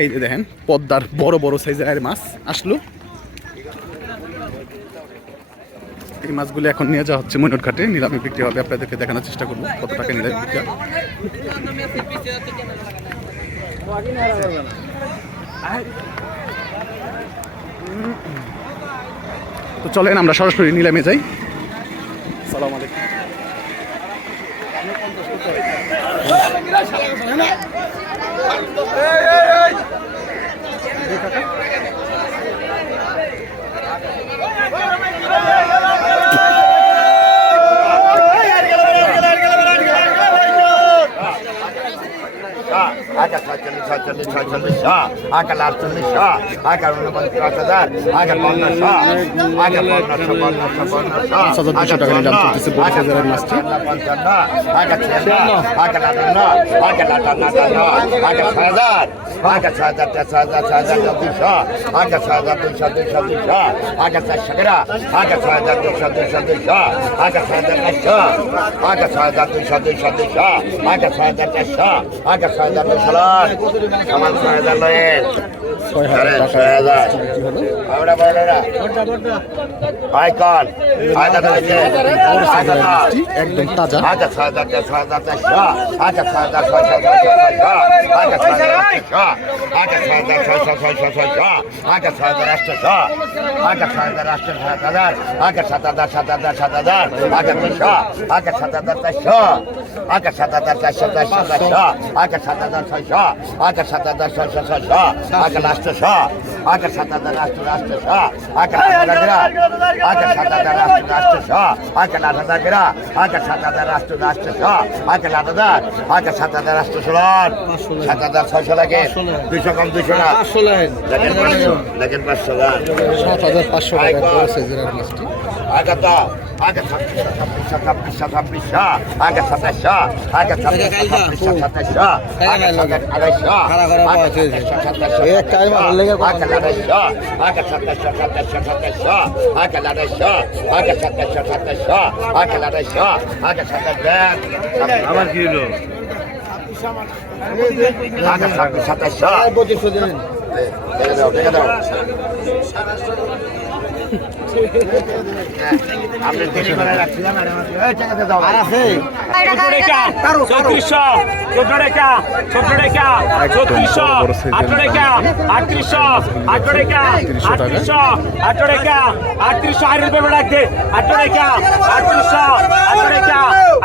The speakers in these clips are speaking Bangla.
এই যে দেখেন, পদ্মার বড় বড় সাইজের আর মাছ আসলো। এই মাছগুলো এখন নিয়ে যাওয়া হচ্ছে ময়ূর ঘাটে। নিলামে বিক্রি হবে, আপনাদেরকে দেখানোর চেষ্টা করব কত টাকা নিলামে বিক্রি। তো চলেন, আমরা সরাসরি নিলামে যাই। সালাম আলাইকুম। সাতচল্লিশ ছয়চল্লিশ শ আকাল আটচল্লিশ শ আকাল উনপঞ্চাশ হাজার আকাল পঞ্চাশ শ আকাল পঞ্চাশ পঞ্চাশ পঞ্চাশ শ টাকা দাম করতেছে পঞ্চাশ মাছটি আকাল আকাল আটান্ন আকাল আটান্ন আটান্ন আকাল ছয় হাজার আগে ছয় হাজার ছয় হাজার ছয় হাজার দুশো আগে ছয় হাজার দুশো দুশো দুশো আগে চারশো গ্রা আগে ছয় হাজার দুশো দুশো দুশো আগে ছয় হাজার চারশো আগে ছয় হাজার দুশো দুশো দুশো আগে ছয় হাজার চারশো আগে ছয় হাজার দুশো আমার ছয় হাজার লয়ের ছয় হাজার টাকা একদম তাজা আকাশ আকাশ আকাশ আকাশ আকাশ রাষ্ট্র শাহ আকার সাতাদা রাষ্ট্র রাষ্ট্র শাহ আকার আঠাদাগরা আকার সাতাদা রাষ্ট্র রাষ্ট্র শাহ আকার আঠাদাগরা আকার সাতাদা রাষ্ট্র রাষ্ট্র শাহ আকার আঠাদার আকার সাতাদা রাষ্ট্র সোলার সাতাদা ছয়শো লাগে দুইশো কম দুইশো না। দেখেন পাঁচশো দেখেন পাঁচশো সাত হাজার পাঁচশো টাকা আকার আগে ছাব্বিশশো ছাব্বিশশো ছাব্বিশশো ছাব্বিশশো আগে সাতাশশো আগে ছাব্বিশশো সাতাশশো আগে সাতাশ আড়াইশো আগে সাতাশশো আগে আড়াইশো আগে সাতাশশো সাতাশশো সাতাশশো আগে আড়াইশো আগে সাতাশশো সাতাশশো আগে আড়াইশো আগে সাতাশ ব্যাগ কি হলো? আগে সাতাশশো দেখে দাও চৌত্রিশশো চোদ্দ রেখা চোদ্দ রেখা চৌত্রিশশো আট রেখা আটত্রিশশো আট রেখা আটত্রিশশো আট রেখা আটত্রিশশো আট রুপে রাখতে আট রেখা আটত্রিশশো আট রেখা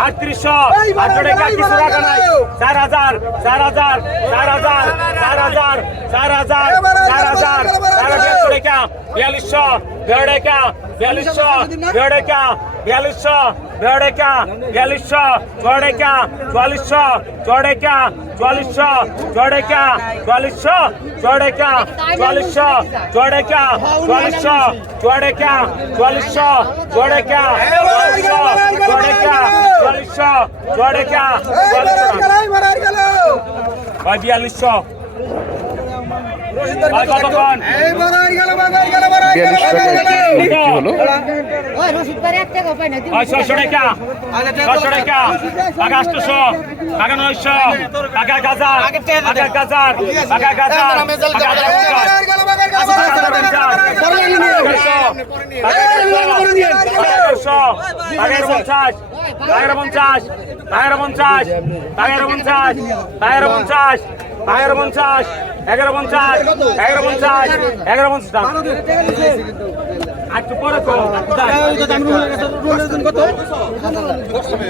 আটত্রিশশো আট রেখা কিছু রাখা নাই চার হাজার চার হাজার চার হাজার চার হাজার চার হাজার চার হাজার চার হাজার রেখা বিয়াল্লিশশো দেড় রেখা বিয়াল্লিশশো দেড় রেখা বিয়াল্লিশশো দেড় রেখা বিয়াল্লিশশো ছয় রেখা চুয়াল্লিশশো ছয় রেখা চুয়াল্লিশশো ছয় রেখা চুয়াল্লিশশো ছয় রেখা চুয়াল্লিশশো ছয় রেখা চুয়াল্লিশশো ছয় রেখা চুয়াল্লিশশো ছয় রেখা চুয়াল্লিশশো ছয় রেখা চুয়াল্লিশশো ছয় রেখা চুয়াল্লিশশো বিয়াল্লিশশো পঞ্চাশ টাকার পঞ্চাশ টাকার পঞ্চাশ টাকার পঞ্চাশ টাকার পঞ্চাশ টাকার পঞ্চাশ এগারো পঞ্চাশ এগারো পঞ্চাশ এগারো পঞ্চাশ একটু পরে তো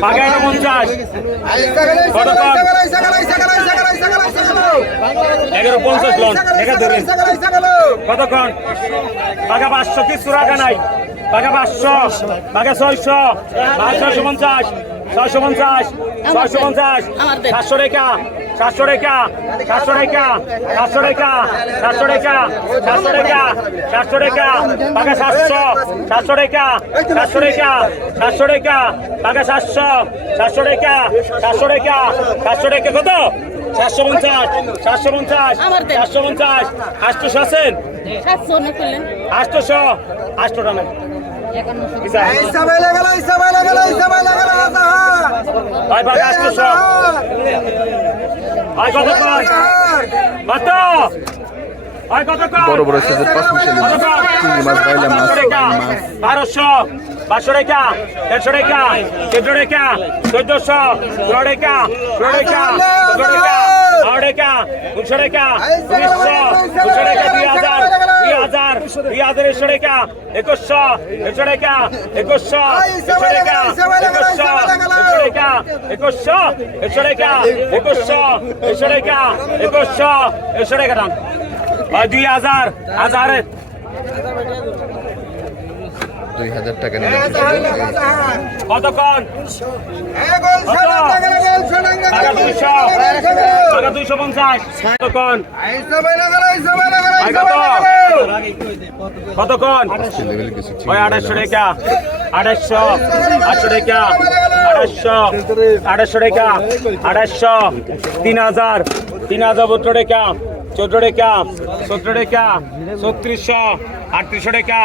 বাগাইটা পঞ্চাশ। এগারো পঞ্চাশ লন। কতক্ষণ বাঘা পাঁচশো, কিছু রাখা নাই। বাঘা পাঁচশো বাঘা ছয়শো পঞ্চাশ। ছয়শো পঞ্চাশ ছয়শো পঞ্চাশ সাতশো রেখা সাতশো রেখা সাতশো রেখা সাতশো রেখা সাতশো রেখা সাতশো রেখা সাতশো রেখা বাঘা সাতশো সাতশো রেখা সাতশো রেখা সাতশো রেখা বাঘা সাতশো সাতশো রেখা সাতশো রেখা সাতশো রেখা কত সাতশো পঞ্চাশ সাতশো পঞ্চাশ সাতশো পঞ্চাশ আটশোশো বড় বড় পাঁচ মাছ মাছ। বারোশো বারোশো টাকা দেড়শো টাকা চোদ্দ চোদ্দশো ষোলো রেখা ষোলো টাকা চোদ্দ টাকা দুশো উনিশশো দুশো দুই হাজার দুই হাজার দুই হাজার একশো টাকা একুশশো একশো টাকা একুশশো একশো টাকা একুশশো একশো টাকা একুশশো একশো টাকা একুশশো হাজারে দুই হাজার টাকা নিলাম। কতক্ষণ? আড়াইশো টাকা। আড়াইশো আটশো টাকা। আড়াইশো আড়াইশো টাকা। আড়াইশো তিন হাজার। তিন হাজার বত্র টাকা। চোদ্দ টাকা। চোদ্দ টাকা। ছত্রিশশো আটত্রিশশো টাকা।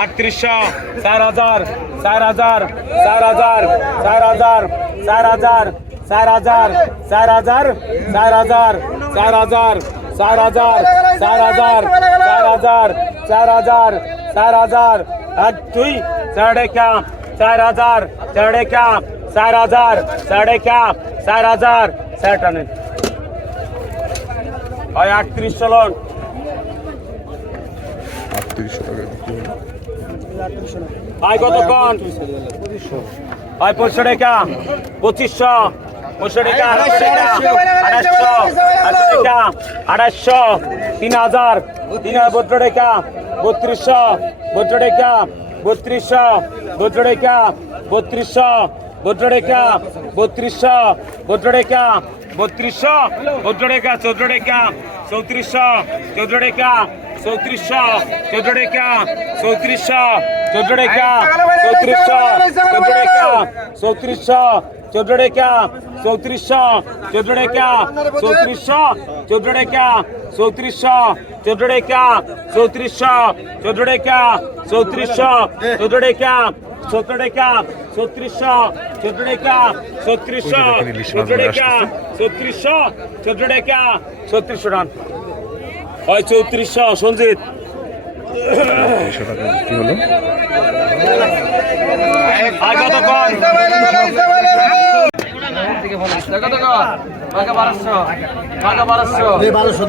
আটত্রিশশো চার হাজার চার হাজার চার হাজার চার হাজার চার হাজার চার হাজার চার হাজার চার হাজার চার হাজার চার হাজার চার হাজার চার হাজার চার হাজার চার হাজার আর তুই চার টাকা চার হাজার চার টাকা চার হাজার চার টাকা চার হাজার টানে ওই আটত্রিশ চলন আটত্রিশশো টাকা ভাই কতক্ষণ ভাই, পঁচিশশো টাকা। পঁচিশশো পঁচিশশো টাকা, আড়াইশো আড়াইশো আড়াইশো টাকা, আড়াইশো, তিন হাজার তিন হাজার বত্র টাকা, বত্রিশশো বত্র টাকা, বত্রিশশো বত্র টাকা, বত্রিশশো বত্র টাকা, বত্রিশশো বত্র টাকা, বত্রিশশো বত্র টাকা চৌদ্দ টাকা চৌত্রিশশো চৌদ্দ টাকা চৌত্রিশশো চৌদ্দ টাকা চৌত্রিশশো চৌদ্দ টাকা চৌত্রিশশো চৌদ্দ টাকা চৌত্রিশশো চৌদ্দ টাকা চৌত্রিশশো চৌদ্দ টাকা চৌত্রিশশো চৌদ্দ টাকা চৌত্রিশশো চৌদ্দ টাকা চৌত্রিশশো চৌদ্দ টাকা চৌত্রিশশো চৌদ্দ টাকা চৌদ্দ টাকা চৌত্রিশশো চৌদ্দ টাকা চৌত্রিশশো চৌদ্দ টাকা চৌত্রিশশো চৌদ্দ টাকা চৌত্রিশশো রান ওই চৌত্রিশশো সঞ্জিত টাকা বিক্রি হলো কতক্ষণ? পাকা বারোশো পাকা বারোশো। বারোশো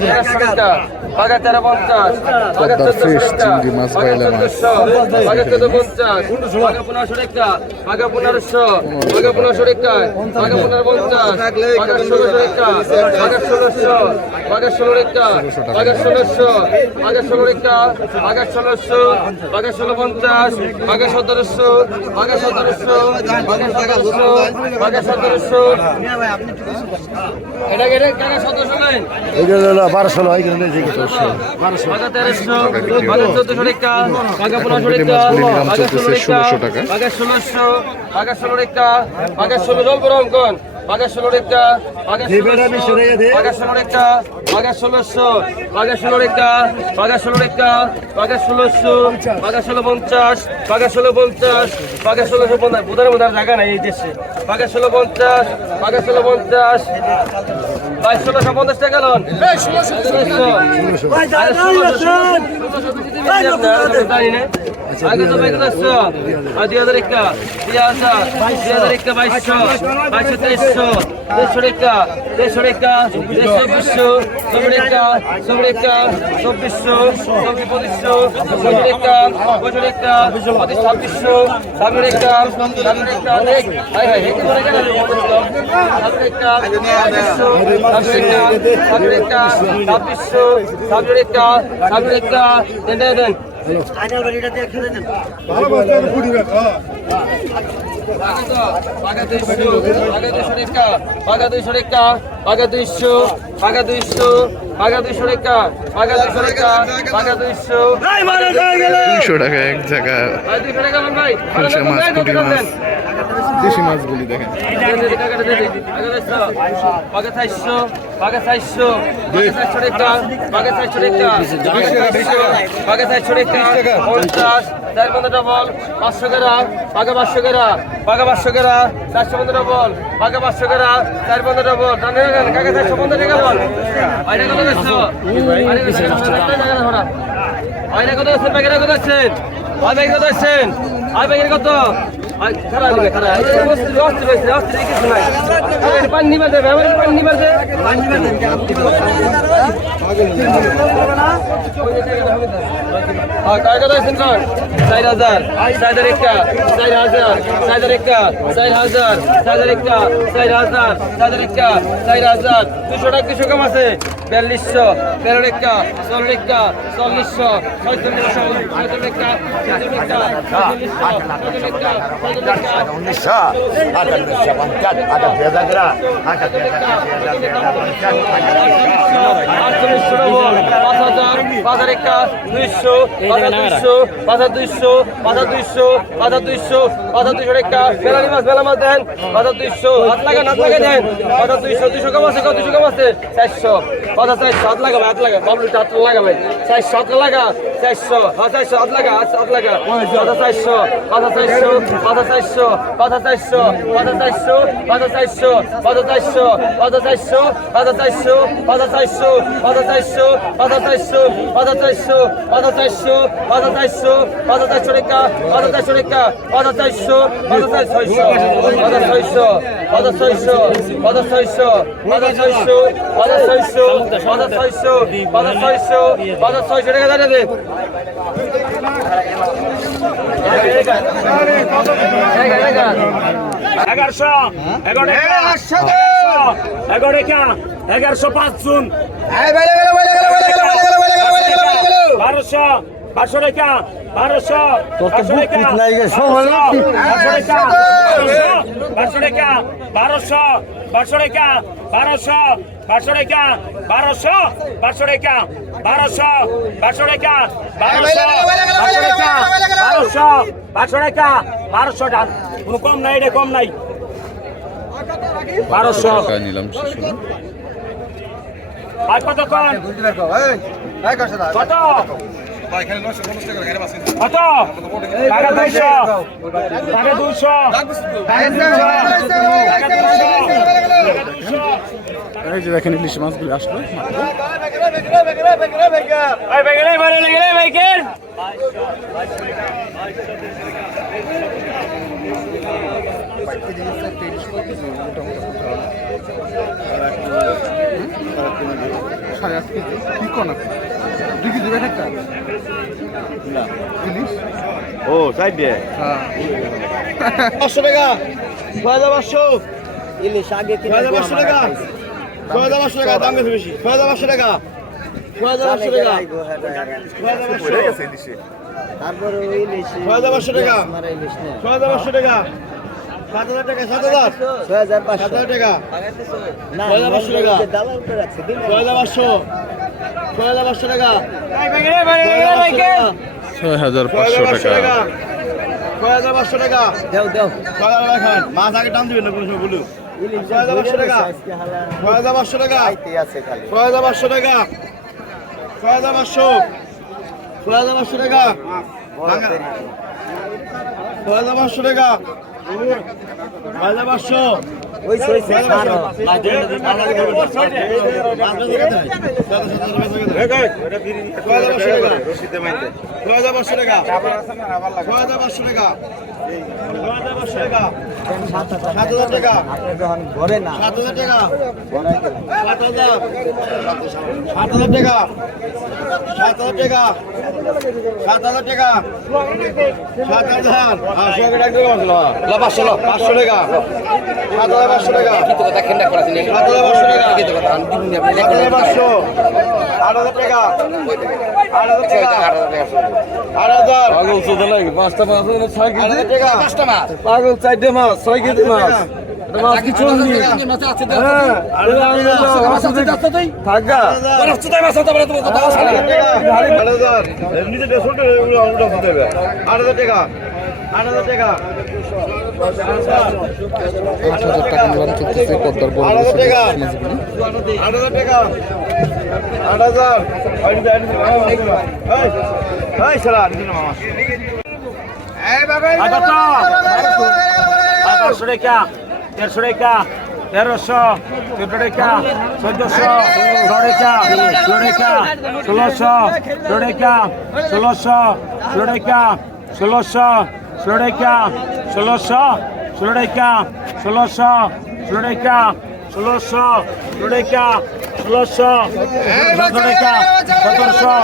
পাকা তেরো পঞ্চাশ পাকা চোদ্দশো পাকা চোদ্দ পঞ্চাশ পাকা পনেরোশো একটা পাকা পনেরোশো পাকা পনেরোশো একটা পাকা পনেরো পঞ্চাশ পাকা ষোলোশো একটা পাকা ষোলোশো পাকা ষোলো একটা পাকা ষোলোশো পাকা ষোলো একটা পাকা ষোলোশো পাকা ষোলো পঞ্চাশ পাকা সতেরোশো পাকা সতেরোশো পাকা সতেরোশো পাকা সতেরোশো। এইগুলো হলো বারোশো নয় এইগুলো নিজে চলছে ষোলোশো টাকা ষোলোশো ষোলো জল বাঘের ষোলোর একটা বাঘের ষোলোর একটা বাঘের ষোলোশো বাঘের ষোলোর একটা বাঘের ষোলোর একটা বাঘের ষোলোশো বাঘের ষোলো পঞ্চাশ বাঘের ষোলো পঞ্চাশ বাঘের ষোলোশো পঞ্চাশ। বোধার বোধার জায়গা নাই এই দেশে। বাঘের ষোলো পঞ্চাশ বাঘের ষোলো পঞ্চাশ। বাইশ ষোলোশো পঞ্চাশ টাকা লন। ষোলোশো ষোলোশো। জানি না। আগে তো বাইক আসছো আর দুই হাজার একটা দুই হাজার দুই হাজার একটা বাইশশো বাইশশো তেইশশো তেইশশো টাকা তেইশশো টাকা তেইশশো বিশশো চব্বিশ টাকা চব্বিশ টাকা চব্বিশশো চব্বিশ পঁচিশশো পঁচিশ টাকা পঁচিশ টাকা পঁচিশ ছাব্বিশশো ছাব্বিশ টাকা ছাব্বিশ টাকা হাই হাই হেঁটে করে গেল। ছাব্বিশ টাকা ছাব্বিশশো ছাব্বিশ টাকা ছাব্বিশ টাকা ছাব্বিশশো ছাব্বিশ টাকা ছাব্বিশ টাকা দেন দেন। পাগা দুইশো রেখা পাগা দুইশো পাগা দুইশো পাগা দুইশো রেখা পাগা দুইশো রেখা পাগা দুইশো দুইশো টাকা এক জায়গা। দুইশো টাকা দেশি মাছগুলি দেখেন। পাগা পঞ্চাশ চার পনেরো ডবল পাঁচশো গেরা পাকা পাঁচশো গেরা পাকা পাঁচশো গেরা চারশো পনেরো ডবল পাকা পাঁচশো গেরা চার পনেরো ডবল কাকে চারশো পনেরো টাকা বল। আইডা কত গেছো আইডা কত আছে প্যাকেটে কত আছেন অনেক কত আছেন আই ব্যাগের কত? আই খারাপ দিবে খারাপ অস্থির অস্থির হয়েছে অস্থির কিছু নাই। পানি নিবার দেবে আমার পানি নিবার দে পানি নিবার হ্যাঁ কোন চার হাজার, চার একটা, চার হাজার, চার একটা, চার হাজার, চার একটা, চার হাজার, চার একটা, চার হাজার। দুশো টাকা কিছু কম আছে। বিয়াল্লিশশো তেরো রেখা চল্লিশ চল্লিশশো ছয়চল্লিশশো ছয়চল্লিশশো উনিশশো আটা উনিশশো পঞ্চাশ আটা দুই হাজার গ্রা দুই হাজার দুইশো পাঁচ দুইশো পাঁচ দুইশো পাঁচ দুইশো পাঁচ দুইশো পাঁচ দুইশো একটা বেলানি মাছ বেলা মাছ দেন পাঁচ দুইশো হাত লাগান হাত লাগাই দেন পাঁচ দুইশো দুইশো কম আছে দুইশো কম আছে চারশো পাঁচ চারশো হাত লাগাবে হাত লাগা বাবলু হাত লাগাবে চারশো হাত লাগা চারশো হ্যাঁ চারশো হাত লাগা হাত লাগা পাঁচ চারশো পাঁচ চারশো পাঁচ চারশো পাঁচ চারশো পাঁচ চারশো পাঁচ চারশো পাঁচ চারশো পাঁচ চারশো পাঁচ চারশো পাঁচ চারশো পাঁচ চারশো পাঁচ চারশো পাঁচ চারশো পাঁচ চারশো পাঁচ চারশো পাঁচ চারশো রেখা পাঁচ চারশো রেখা পাঁচ চারশো পাঁচ হাজার ছয়শো পাঁচ ছয়শো পাঁচ ছয়শো পাঁচ ছয়শো পাঁচ ছয়শো পাঁচ ছয়শো পাঁচ ছয়শো পাঁচ ছয়শো পাঁচ ছয়শো টাকা দাঁড়াবে এগারোশো এগারো টাকা এগারো এগারোশো পাঁচ জুন বারোশো বারোশো টাকা বারোশো বারোশো টাকা বারোশো টাকা বারোশো বারোশো টাকা বারোশো বারোশো টাকা বারোশো বারোশো টাকা বারোশো বারোশো টাকা বারোশো বারোশো টাকা বারোশো বারোশো টাকা বারোশো টাকা কোনো কম নাই এটা কম নাই বারোশো নিলাম আর কত এই যে দেখেন ইলিশ মাছগুলি আসলো সাড়ে আট কেজি। কি কন? দুই কেজি ব্যাগ একটা? ও হ্যাঁ পাঁচশো টাকা। ছয় হাজার পাঁচশো। ইলিশ আগে ছয় হাজার পাঁচশো টাকা। ছয় হাজার পাঁচশো টাকা দাম গেছে বেশি। ছয় হাজার পাঁচশো টাকা। ছয় হাজার পাঁচশো টাকা। ছয় হাজার পাঁচশো। তারপরে ইলিশ। ছয় হাজার পাঁচশো টাকা। ছয় হাজার পাঁচশো টাকা ছয় হাজার পাঁচশো টাকা দালাল করে রাখছে দিন ছয় হাজার পাঁচশো ছয় হাজার পাঁচশো টাকা ছয় হাজার পাঁচশো টাকা টাকা ছয় হাজার পাঁচশো টাকা দেও দেও ছয় হাজার টাকা খান মাছ আগে টান দিবেন না কোনো সময় বলু ছয় হাজার পাঁচশো টাকা ছয় হাজার পাঁচশো টাকা ছয় হাজার পাঁচশো টাকা ছয় হাজার পাঁচশো ছয় হাজার পাঁচশো টাকা ছয় হাজার পাঁচশো টাকা পাঁচশো ওই সই সাত হাজার টাকা সাত হাজার সাত হাজার টাকা সাত হাজার টাকা সাত হাজার টাকা সাত হাজার পাঁচশো টাকা টাকা সাত হাজার কি তো কথা কেন্দ্র করা আছে কি তো কথা আমি দিন আপনি লেখা আট হাজার টাকা আট হাজার টাকা আট হাজার টাকা আট হাজার পাগল চোদ্দ লাগে পাঁচটা মাছ ছয় কেজি টাকা পাঁচটা মাছ পাগল চারটে মাছ ছয় কেজি মাছ আট হাজার টাকা আট হাজার টাকা আট হাজার টাকা নিলাম চলতেছে পদ্মার বড় কত বারোশো টাকা ষোলোশো টাকা ষোলোশো ষোলো টাকা, ষোলোশো, ষোলো টাকা, ষোলোশো, ষোলো টাকা, ষোলোশো, ষোলো টাকা, ষোলোশো সতেরো টাকা, সতেরোশো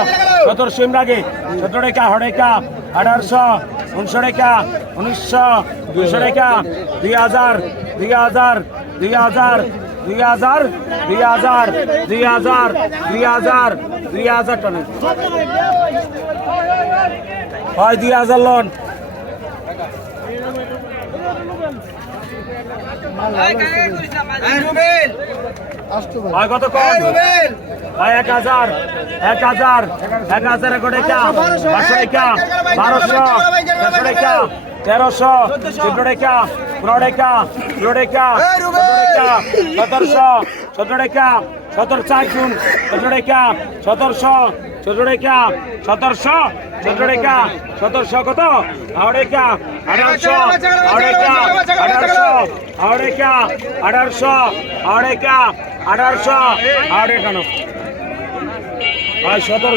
সতেরোশো ইমরাগে, সতেরো টাকা হরেকা আঠারোশো, উনিশশো টাকা, উনিশশো দুশো টাকা, দুই হাজার দুই হাজার দুই হাজার দুই হাজার দুই হাজার দুই হাজার দুই হাজার দুই হাজার টনে হয় দুই হাজার লোন। কত কম হয় এক হাজার। এক হাজার। এক হাজার এক টাকা পাঁচশো টাকা বারোশো। তেরোশো টাকা তেরোশো। চোদ্দ টাকা পনেরো টাকা ষোলো টাকা সতেরোশো সতেরো টাকা সতেরো চার জুন টাকা সতেরোশো চোদ্দ টাকা সতেরোশো চোদ্দ টাকা সতেরোশো কত? আড়াইকা আঠারোশো আড়াইকা আঠারোশো আড়াইকা আঠারোশো আড়াইকা আঠারোশো আড়াইকানো আর সতেরো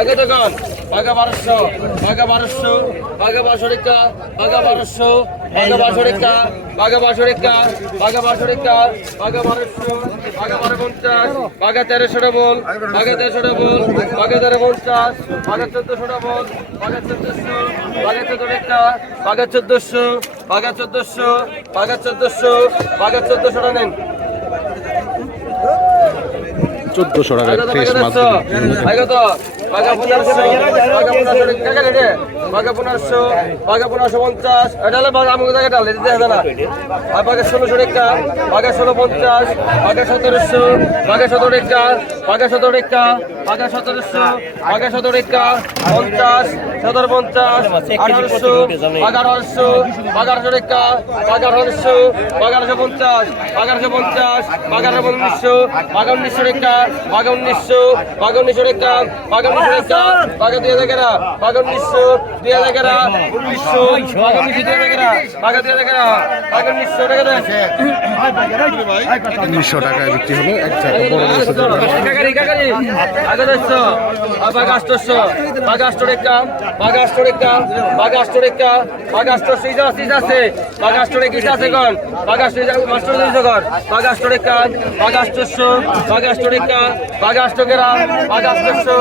আগে দোকান বাঘা বারোশো বাঘা বারোশো বাঘা বারোশো রেখা বাঘা বারোশো বাঘা বারোশো রেখা বাঘা বারোশো রেখা বাঘা বারোশো রেখা বাঘা বারোশো বাঘা বারো পঞ্চাশ বাঘা তেরোশো ডবল বাঘা তেরোশো ডবল বাঘা তেরো পঞ্চাশ বাঘা চোদ্দশো ডবল বাঘা চোদ্দশো বাঘা চোদ্দ রেখা বাঘা চোদ্দশো বাঘা চোদ্দশো বাঘা চোদ্দশো বাঘা চোদ্দশো নেন চোদ্দশো টাকা ফ্রেশ মাছ বাঘা পনেরোশো বাঘা পনেরোশো টাকা রেটে বাঘা পনেরোশো বাঘা পনেরোশো পঞ্চাশ এটা হলে বাঘা আমাকে টাকা ডালে দিতে আর বাঘা ষোলোশো টাকা বাঘা ষোলো পঞ্চাশ বাঘা সতেরোশো বাঘা সতেরো টাকা বাঘা সতেরো টাকা বাঘা সতেরোশো বাঘা সতেরো পঞ্চাশ সতেরো পঞ্চাশ আঠারোশো বাঘা আঠারোশো টাকা বাঘা আঠারোশো পঞ্চাশ বাঘা পঞ্চাশ বাঘা উনিশশো বাঘা উনিশশো টাকা বাঘা উনিশশো বাঘা উনিশশো টাকা বাঘা পাগা দুই হাজার কেরা পাগা উনিশশো দুই হাজার কেরা উনিশশো পাগা উনিশশো দুই হাজার কেরা পাগা দুই হাজার কেরা পাগা উনিশশো টাকা দেন উনিশশো টাকায় বিক্রি হলো এক পাগাষ্টশো পাগাষ্টরেকা পাগাষ্টরেকা পাগাষ্টরেকা পাগাষ্টশো ইজা সিজ আছে পাগাষ্টরে কি আছে গন পাগাষ্টরে মাস্টার দিছ গন পাগাষ্টরেকা পাগাষ্টশো পাগাষ্টরেকা পাগাষ্টকেরা পাগাষ্টশো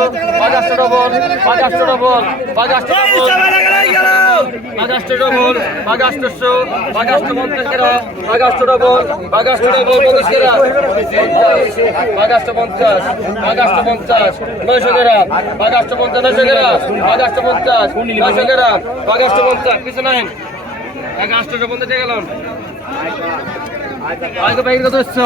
পাঁচশো ডবল পাঁচাশটা ডবল পাঁচাশটা ডবল। পাঁচাশটা ডবল পাঁচাশশো পাঁচাশটা পঞ্চাশ কেরা? পাঁচাশটা ডবল পাঁচাশটা ডবল পঞ্চাশ কেরা? পঞ্চাশ পাঁচাশটা পঞ্চাশ নয়শো কেরা? পাঁচাশটা পঞ্চাশ নয়শো কেরা? পাঁচাশটা পঞ্চাশ নয়শো কেরা? পাঁচাশটা পঞ্চাশ কিছু নাই এক আটশো পঞ্চাশ গেলাম। আগে বাইরে কত এসছো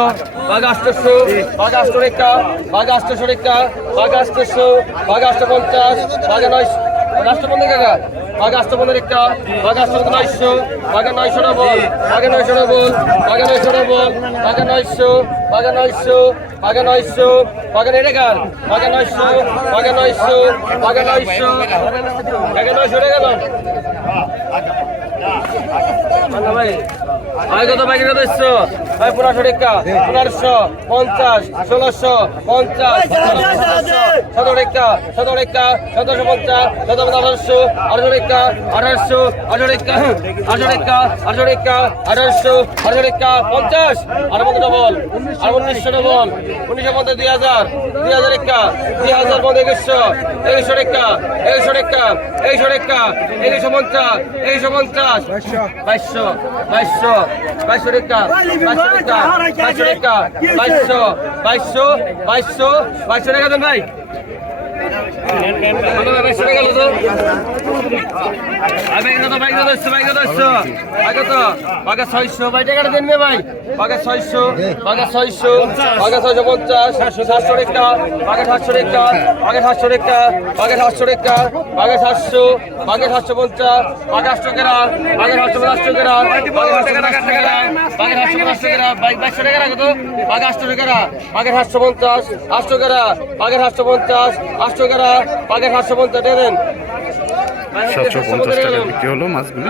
বাগাস্টশো বাগাস্ট রেখা বাগাস্টশো রেখা বাগাস্টশো বাগাস্ট পঞ্চাশ বাগা নয়শো রাষ্ট্রপতি কাকা বাঘা রাষ্ট্রপতি রেখা বাঘা রাষ্ট্রপতি নয়শো বাঘা নয়শো ডবল বাঘা নয়শো ডবল বাঘা নয়শো ডবল বাঘা নয়শো বাঘা নয়শো বাঘা নয়শো বাঘা রেখা বাঘা নয়শো বাঘা নয়শো বাঘা নয়শো বাঘা নয়শো রেখা ভাই ভাই কত ভাই কত এসছো? ভাই পনেরোশো টাকা পনেরোশো পঞ্চাশ ষোলোশো পঞ্চাশ সতেরো টাকা সতেরো টাকা সতেরোশো পঞ্চাশ সতেরো আঠারোশো আঠারো টাকা আঠারোশো আঠারো টাকা আঠারো টাকা আঠারো টাকা আঠারোশো আঠারো টাকা পঞ্চাশ আর মতো ডবল আর উনিশশো ডবল উনিশশো পঞ্চাশ দুই হাজার দুই হাজার টাকা দুই হাজার পঞ্চাশ একুশশো একুশশো টাকা একুশশো টাকা একুশশো টাকা একুশশো পঞ্চাশ একুশশো পঞ্চাশ বাইশশো বাইশো বাইশশো টাকা বাইশশো টাকা বাইশশো টাকা বাইশশো বাইশো বাইশো বাইশো টাকা দেন ভাই। ছয়শো ভাই টাকাটা দেন ভাই বাঘে ছয়শো বাঘে ছয়শো বাঘে ছয়শো পঞ্চাশ সাতশো টাকা বাঘে সাতশো টাকা বাঘে সাতশো টাকা বাঘে সাতশো টাকা বাঘে সাতশো বাঘে সাতশো পঞ্চাশ বাঘে আটশো কেরা বাঘে সাতশো পঞ্চাশ কেরা বাঘে সাতশো পঞ্চাশ কেরা বাঘে সাতশো পঞ্চাশ কেরা বাইক বাইশশো টাকা রাখো তো বাঘে আটশো টাকা বাঘে সাতশো পঞ্চাশ আটশো কেরা বাঘে সাতশো পঞ্চাশ আটশো টাকা বাঘে সাতশো পঞ্চাশ দিয়ে দেন। সাতশো পঞ্চাশ টাকা বিক্রি হলো মাছগুলি।